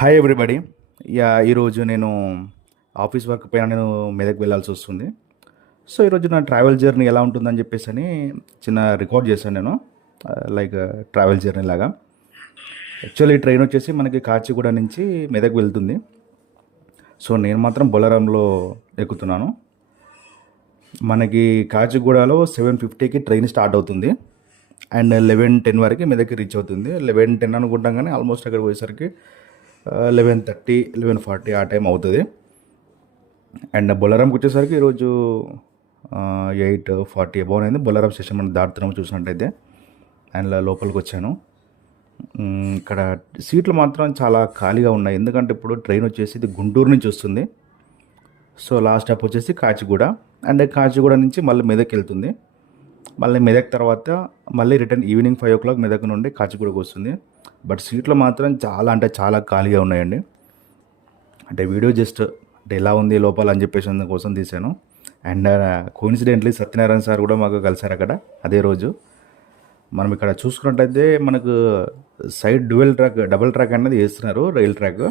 Hi everybody. ఈరోజు నేను office work పైన నేను మెదక్ వెళ్ళాల్సి వస్తుంది. సో ఈరోజు నా ట్రావెల్ జర్నీ ఎలా ఉంటుందని చెప్పేసి అని చిన్న రికార్డ్ చేశాను నేను. లైక్ ట్రావెల్ జర్నీ లాగా. యాక్చువల్లీ ఈ ట్రైన్ వచ్చేసి మనకి కాచిగూడ నుంచి మెదక్ వెళ్తుంది. సో నేను మాత్రం బొలరంలో ఎక్కుతున్నాను. మనకి కాచిగూడలో 7:50కి ట్రైన్ స్టార్ట్ అవుతుంది అండ్ 11:10 వరకు మెదక్కి రీచ్ అవుతుంది. 11:10 అనుకుంటాం కానీ ఆల్మోస్ట్ అక్కడికి పోయేసరికి 11:30 11:40 ఆ టైం అవుతుంది. అండ్ బొలరంకి వచ్చేసరికి ఈరోజు 8:40 అబౌవ్ అయింది. బొలరం స్టేషన్ మనం దాటుతున్నాము చూసినట్టయితే. అండ్ లోపలికి వచ్చాను. ఇక్కడ సీట్లు మాత్రం చాలా ఖాళీగా ఉన్నాయి, ఎందుకంటే ఇప్పుడు ట్రైన్ వచ్చేసి ఇది గుంటూరు నుంచి వస్తుంది. సో లాస్ట్ స్టాప్ వచ్చేసి కాచిగూడ, అండ్ కాచిగూడ నుంచి మళ్ళీ మెదక్ వెళ్తుంది. మళ్ళీ మెదక్ తర్వాత మళ్ళీ రిటర్న్ ఈవినింగ్ 5 o'clock మెదక్ నుండి కాచిగూడకు వస్తుంది. బట్ సీట్లు మాత్రం చాలా అంటే చాలా ఖాళీగా ఉన్నాయండి. అంటే వీడియో జస్ట్ అంటే ఎలా ఉంది లోపల అని చెప్పేసి కోసం తీశాను. అండ్ కోఇన్సిడెంట్లీ సత్యనారాయణ సార్ కూడా మాకు కలిసారు అక్కడ అదే రోజు. మనం ఇక్కడ చూసుకున్నట్టయితే మనకు సైడ్ డబుల్ ట్రాక్ అనేది వేస్తున్నారు, రైల్ ట్రాక్.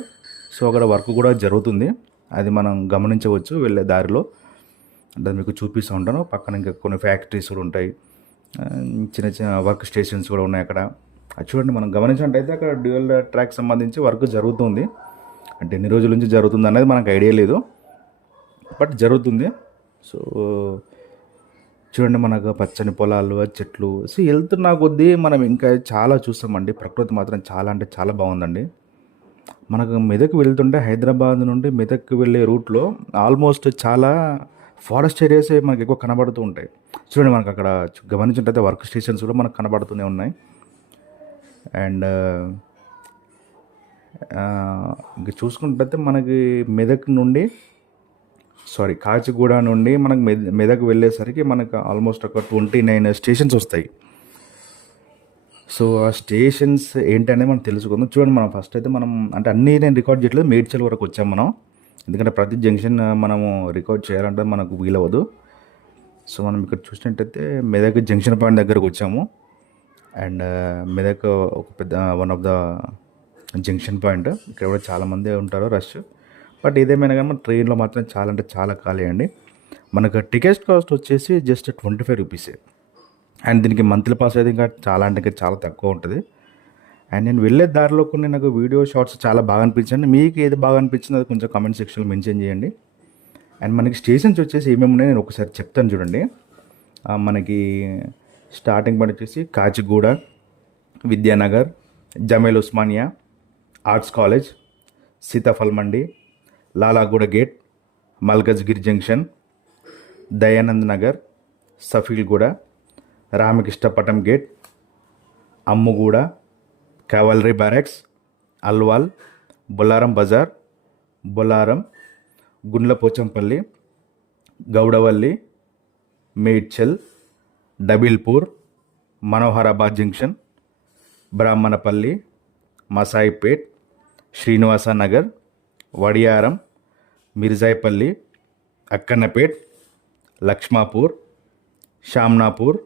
సో అక్కడ వర్క్ కూడా జరుగుతుంది, అది మనం గమనించవచ్చు వెళ్ళే దారిలో. అంటే మీకు చూపిస్తూ ఉంటాను. పక్కన ఇంకా కొన్ని ఫ్యాక్టరీస్ కూడా ఉంటాయి, చిన్న చిన్న వర్క్ స్టేషన్స్ కూడా ఉన్నాయి అక్కడ. అది చూడండి, మనం గమనించినట్టయితే అక్కడ డ్యూయల్ ట్రాక్ సంబంధించి వర్క్ జరుగుతుంది. అంటే ఎన్ని రోజుల నుంచి జరుగుతుంది అనేది మనకు ఐడియా లేదు, బట్ జరుగుతుంది. సో చూడండి, మనకు పచ్చని పొలాలు, చెట్లు. సో వెళ్తున్నా కొద్దీ మనం ఇంకా చాలా చూస్తామండి. ప్రకృతి మాత్రం చాలా అంటే చాలా బాగుందండి. మనకు మెదక్ వెళ్తుంటే హైదరాబాద్ నుండి మెదక్ వెళ్ళే రూట్లో ఆల్మోస్ట్ చాలా ఫారెస్ట్ ఏరియాస్ మనకు ఎక్కువ కనబడుతూ ఉంటాయి. చూడండి, మనకు అక్కడ గమనించినట్టయితే వర్క్ స్టేషన్స్ కూడా మనకు కనబడుతూనే ఉన్నాయి. అండ్ ఇంక చూసుకున్నట్టయితే మనకి కాచిగూడ నుండి మనకు మెదక్ వెళ్ళేసరికి మనకు ఆల్మోస్ట్ ఒక 29 స్టేషన్స్ వస్తాయి. సో ఆ స్టేషన్స్ ఏంటనేది మనం తెలుసుకుందాం. చూడండి, మనం ఫస్ట్ అయితే అంటే అన్నీ నేను రికార్డ్ చేయట్లేదు, మేడ్చల్ వరకు వచ్చాం మనం. ఎందుకంటే ప్రతి జంక్షన్ మనము రికార్డ్ చేయాలంటే మనకు వీలవ్వదు. సో మనం ఇక్కడ చూసినట్టయితే మెదక్ జంక్షన్ పాయింట్ దగ్గరకు వచ్చాము. అండ్ మెదక్ ఒక పెద్ద one of the junction point. ఇక్కడ కూడా చాలామంది ఉంటారు, రష్. బట్ ఏదేమైనా కానీ మన ట్రైన్లో మాత్రం చాలా అంటే చాలా ఖాళీ అండి. మనకు టికెట్ కాస్ట్ వచ్చేసి జస్ట్ 25 రూపీసే. అండ్ దీనికి మంత్లీ పాస్ అయితే ఇంకా చాలా అంటే ఇంకా చాలా తక్కువ ఉంటుంది. అండ్ నేను వెళ్ళే దారిలో కొన్ని నాకు వీడియో షార్ట్స్ చాలా బాగా అనిపించండి. మీకు ఏది బాగా అనిపించిందో అది కొంచెం కామెంట్ సెక్షన్లో మెన్షన్ చేయండి. అండ్ మనకి స్టేషన్స్ వచ్చేసి ఏమేమి ఉన్నాయో నేను ఒకసారి చెప్తాను చూడండి. మనకి స్టార్టింగ్ పాయింట్ వచ్చేసి Kacheguda, Vidyanagar, Jamai Osmania, arts college, Sitaphal Mandi, Lalaguda gate, Malkajgiri junction, Dayanand Nagar, Safilguda, Ramakrishnapatnam gate, Ammuguda, cavalry barracks, Alwal, Bolarum Bazar, Bolarum, Gundlapochampalli, Gowdavelli, Medchal, Dabilpur, Manoharabad junction, Brahmanapalli, Masaipet, Srinivasa Nagar, Wadiaram, Mirzapalli, Akkannapet, Lakshmapur, Shamnapur,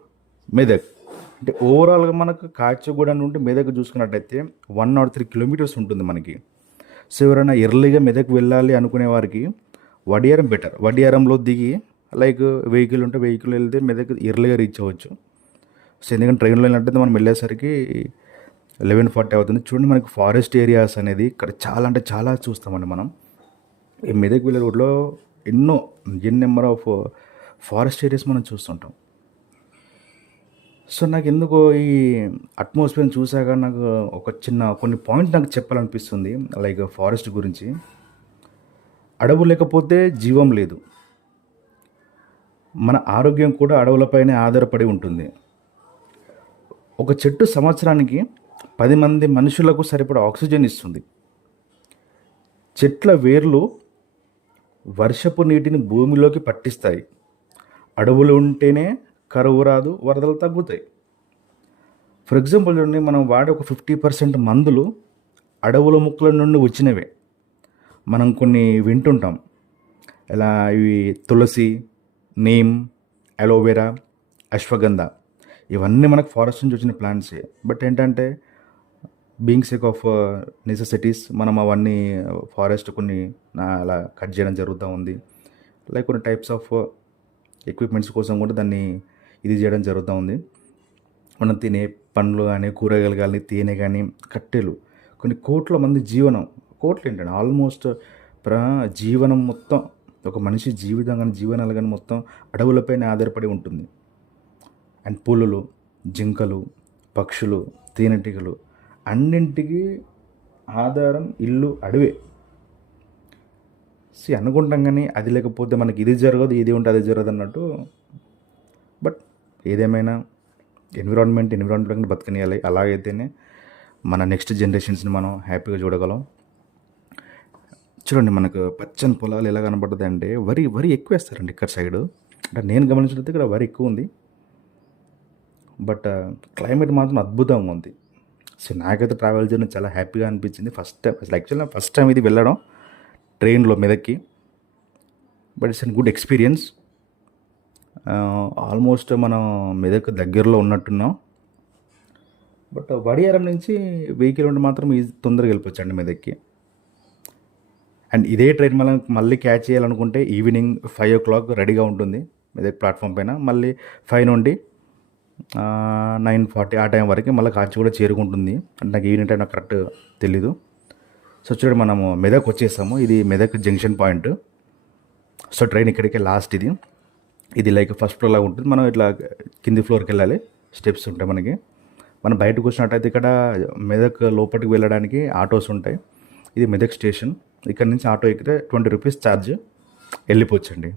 Medak. అంటే ఓవరాల్గా మనకు కాచిగూడ నుండి మెదక్ చూసుకున్నట్టయితే 103 కిలోమీటర్స్ ఉంటుంది మనకి. సో ఎవరైనా ఎర్లీగా మెదక్ వెళ్ళాలి అనుకునే వారికి వడియారం బెటర్. వడియారంలో దిగి లైక్ వెహికల్ ఉంటే వెహికల్ వెళ్తే మెదక్ ఎర్లీగా రీచ్ అవ్వచ్చు. సో ఎందుకంటే ట్రైన్లో వెళ్ళినట్టయితే మనం వెళ్ళేసరికి 11:40 అవుతుంది. చూడండి, మనకి ఫారెస్ట్ ఏరియాస్ అనేది ఇక్కడ చాలా అంటే చాలా చూస్తామండి మనం. ఈ మెదక్ వెళ్ళే రోడ్లో ఎన్ నెంబర్ ఆఫ్ ఫారెస్ట్ ఏరియాస్ మనం చూస్తుంటాం. సో నాకు ఎందుకో ఈ అట్మాస్ఫియర్ని చూసాక నాకు కొన్ని పాయింట్స్ నాకు చెప్పాలనిపిస్తుంది, లైక్ ఫారెస్ట్ గురించి. అడవు లేకపోతే జీవం లేదు. మన ఆరోగ్యం కూడా అడవులపైనే ఆధారపడి ఉంటుంది. ఒక చెట్టు సంవత్సరానికి 10 మంది మనుషులకు సరిపడా ఆక్సిజన్ ఇస్తుంది. చెట్ల వేర్లు వర్షపు నీటిని భూమిలోకి పట్టిస్తాయి. అడవులు ఉంటేనే కరువు రాదు, వరదలు తగ్గుతాయి. ఫర్ ఎగ్జాంపుల్ చూడండి, మనం వాడే ఒక 50% మందులు అడవుల ముక్కల నుండి వచ్చినవే. మనం కొన్ని వింటుంటాం, ఇలా ఇవి తులసి, నీమ్, అలోవెరా, అశ్వగంధ, ఇవన్నీ మనకు ఫారెస్ట్ నుంచి వచ్చిన ప్లాంట్సే. బట్ ఏంటంటే బీయింగ్ సేక్ ఆఫ్ నెసెసిటీస్ మనం అవన్నీ ఫారెస్ట్ కొన్ని అలా కట్ చేయడం జరుగుతూ ఉంది. లైక్ కొన్ని టైప్స్ ఆఫ్ ఎక్విప్మెంట్స్ కోసం కూడా దాన్ని ఇది చేయడం జరుగుతూ ఉంది. మనం తినే పండ్లు కానీ, కూరగాయలు కానీ, తేనె కానీ, కట్టెలు, కొన్ని కోట్ల మంది జీవనం, కోట్లు ఏంటంటే ఆల్మోస్ట్ జీవనం మొత్తం, ఒక మనిషి జీవితం కానీ, జీవనాలు కానీ మొత్తం అడవులపైన ఆధారపడి ఉంటుంది. అండ్ పులులు, జింకలు, పక్షులు, తేనెటీగలు, అన్నింటికి ఆధారం ఇల్లు అడవే. అనుకుంటాం కానీ అది లేకపోతే మనకి ఇది జరగదు, ఇది ఉంటే అది జరగదు అన్నట్టు. బట్ ఏదేమైనా ఎన్విరాన్మెంట్ బతకనియాలి. అలాగైతేనే మన నెక్స్ట్ జనరేషన్స్ని మనం హ్యాపీగా చూడగలం. చూడండి, మనకు పచ్చని పొలాలు ఎలా కనబడుతుంది అంటే వరి ఎక్కువ వేస్తారండి ఇక్కడ సైడు. అంటే నేను గమనించినట్టు ఇక్కడ వరి ఎక్కువ ఉంది. బట్ క్లైమేట్ మాత్రం అద్భుతంగా ఉంది. సో నాకైతే ట్రావెల్ జర్నీ చాలా హ్యాపీగా అనిపించింది. యాక్చువల్గా ఫస్ట్ టైం ఇది వెళ్ళడం ట్రైన్లో మెదక్కి. But it's an good experience. Almost మనం మెదక్ దగ్గరలో ఉన్నట్టున్నాం. బట్ వడియారం నుంచి వెహికల్ ఉంటే మాత్రం తొందరగా వెళ్ళిపోవచ్చండి మెదక్కి. అండ్ ఇదే ట్రైన్ మళ్ళీ క్యాచ్ చేయాలనుకుంటే ఈవినింగ్ 5 o'clock రెడీగా ఉంటుంది మెదక్ ప్లాట్ఫామ్ పైన. మళ్ళీ 5 నుండి 9:40 ఆ టైం వరకు మళ్ళీ కాచి కూడా చేరుకుంటుంది. అంటే నాకు ఈవినింగ్ టైం నాకు కరెక్ట్ తెలీదు. సో చూడండి, మనము మెదక్ వచ్చేసాము. ఇది Medak junction point. So train ఇక్కడికే లాస్ట్. ఇది లైక్ ఫస్ట్ ఫ్లోర్ లాగా ఉంటుంది. మనం ఇట్లా కింది ఫ్లోర్కి వెళ్ళాలి, స్టెప్స్ ఉంటాయి మనకి. మనం బయటకు వచ్చినట్టయితే ఇక్కడ మెదక్ లోపలికి వెళ్ళడానికి ఆటోస్ ఉంటాయి. ఇది మెదక్ స్టేషన్. ఇక్కడ నుంచి ఆటో ఎక్కితే 20 రూపీస్ ఛార్జ్, వెళ్ళిపోవచ్చండి.